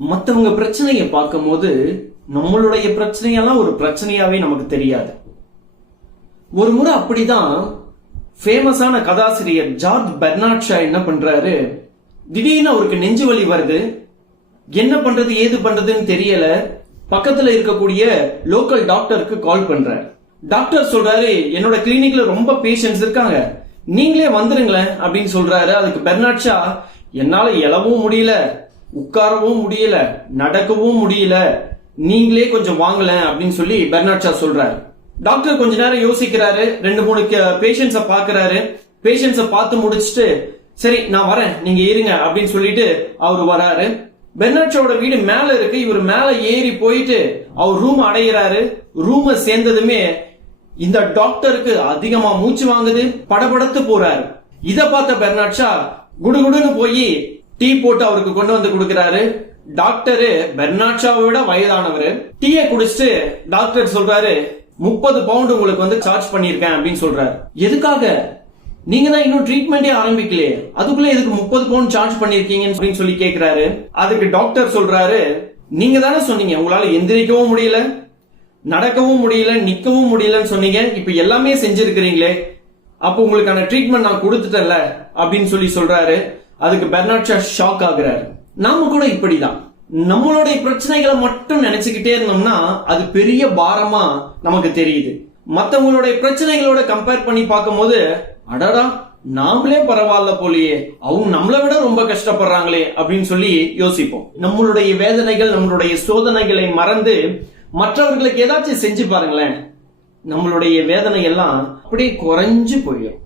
மற்றவங்க பிரச்சனையை பார்க்கும்போது நம்மளுடைய பிரச்சனையெல்லாம் ஒரு பிரச்சனையாவே நமக்கு தெரியாது. ஒரு முறை அப்படிதான் ஃபேமஸான கதாசிரியர் ஜார்ஜ் பெர்னாட் ஷா என்ன பண்றாரு? திடீர்னு அவருக்கு நெஞ்சு வலி வருது. என்ன பண்றது ஏது பண்றதுன்னு தெரியல. பக்கத்துல இருக்கக்கூடிய லோக்கல் டாக்டருக்கு கால் பண்றாரு. டாக்டர் சொல்றாரு என்னோட கிளினிக்ல ரொம்ப பேஷண்ட்ஸ் இருக்காங்க. நீங்களே வந்துருங்களேன் அப்படின்னு சொல்றாரு. அதுக்கு பெர்னாட் ஷா என்னால எழவும் முடியல. உட்காரவும் முடியல நடக்கவும் முடியல. நீங்களே கொஞ்சம் வாங்கலேன் அப்படின்னு சொல்லி பெர்னாட் ஷா சொல்றாரு. டாக்டர் கொஞ்ச நேரம் யோசிக்கிறாரு. ரெண்டு மூணு பேஷண்ட்ஸ பாக்குறாரு. பேஷண்ட்ஸ பார்த்து முடிச்சுட்டு சரி நான் வரேன். நீங்க இருங்க அப்படின்னு சொல்லிட்டு அவர் வராரு. பெர்னாட்ஷாவோட வீடு மேல இருக்கு. இவர் மேல ஏறி போயிட்டு அவர் ரூம் அடையிறாரு. ரூம சேர்ந்ததுமே இந்த டாக்டருக்கு அதிகமா மூச்சு வாங்குது. படபடத்து போறாரு. இத பார்த்த பெர்னாட்ஷா குடுகுடுன்னு போய் டீ போட்டு அவருக்கு கொண்டு வந்து கொடுக்கிறாரு. டாக்டரு பெர்னாட்ஷாவை விட வயதானவர். டீயை குடிச்சிட்டு டாக்டர் சொல்றாரு முப்பது பவுண்ட் உங்களுக்கு வந்து சார்ஜ் பண்ணிருக்கேன் அப்படின்னு சொல்றாரு. எதுக்காக? நீங்க தான் இன்னும் ட்ரீட்மெண்டே ஆரம்பிக்கலையே. அதுக்குள்ள எதுக்கு முப்பது பவுண்ட் சார்ஜ் பண்ணிருக்கீங்கன்னு அப்படின்னு சொல்லி கேக்குறாரு. அதுக்கு டாக்டர் சொல்றாரு நீங்க தானே சொன்னீங்க உங்களால எந்திரிக்கவும் முடியல நடக்கவும் முடியல நிக்கவும் முடியலன்னு சொன்னீங்க. இப்ப எல்லாமே செஞ்சிருக்கிறீங்களே. அப்போ உங்களுக்கான ட்ரீட்மெண்ட் நான் கொடுத்துட்டேன்ல அப்படின்னு சொல்லி சொல்றாரு. அதுக்கு பெர்னாட் ஷா ஷாக் ஆகுறாரு. நாம கூட இப்படிதான். நம்மளுடைய பிரச்சனைகளை மட்டும் நினைச்சுக்கிட்டே இருந்தோம்னா அது பெரிய பாரமா நமக்கு தெரியுது. மத்தவங்களுடைய பிரச்சனைகளோட கம்பேர் பண்ணி பார்க்கும்போது அடடா நாமளே பரவாயில்ல போலியே. அவங்க நம்மளை விட ரொம்ப கஷ்டப்படுறாங்களே அப்படின்னு சொல்லி யோசிப்போம். நம்மளுடைய வேதனைகள் நம்மளுடைய சோதனைகளை மறந்து மற்றவர்களுக்கு ஏதாச்சும் செஞ்சு பாருங்களேன். நம்மளுடைய வேதனை எல்லாம் அப்படியே குறைஞ்சு போயிடும்.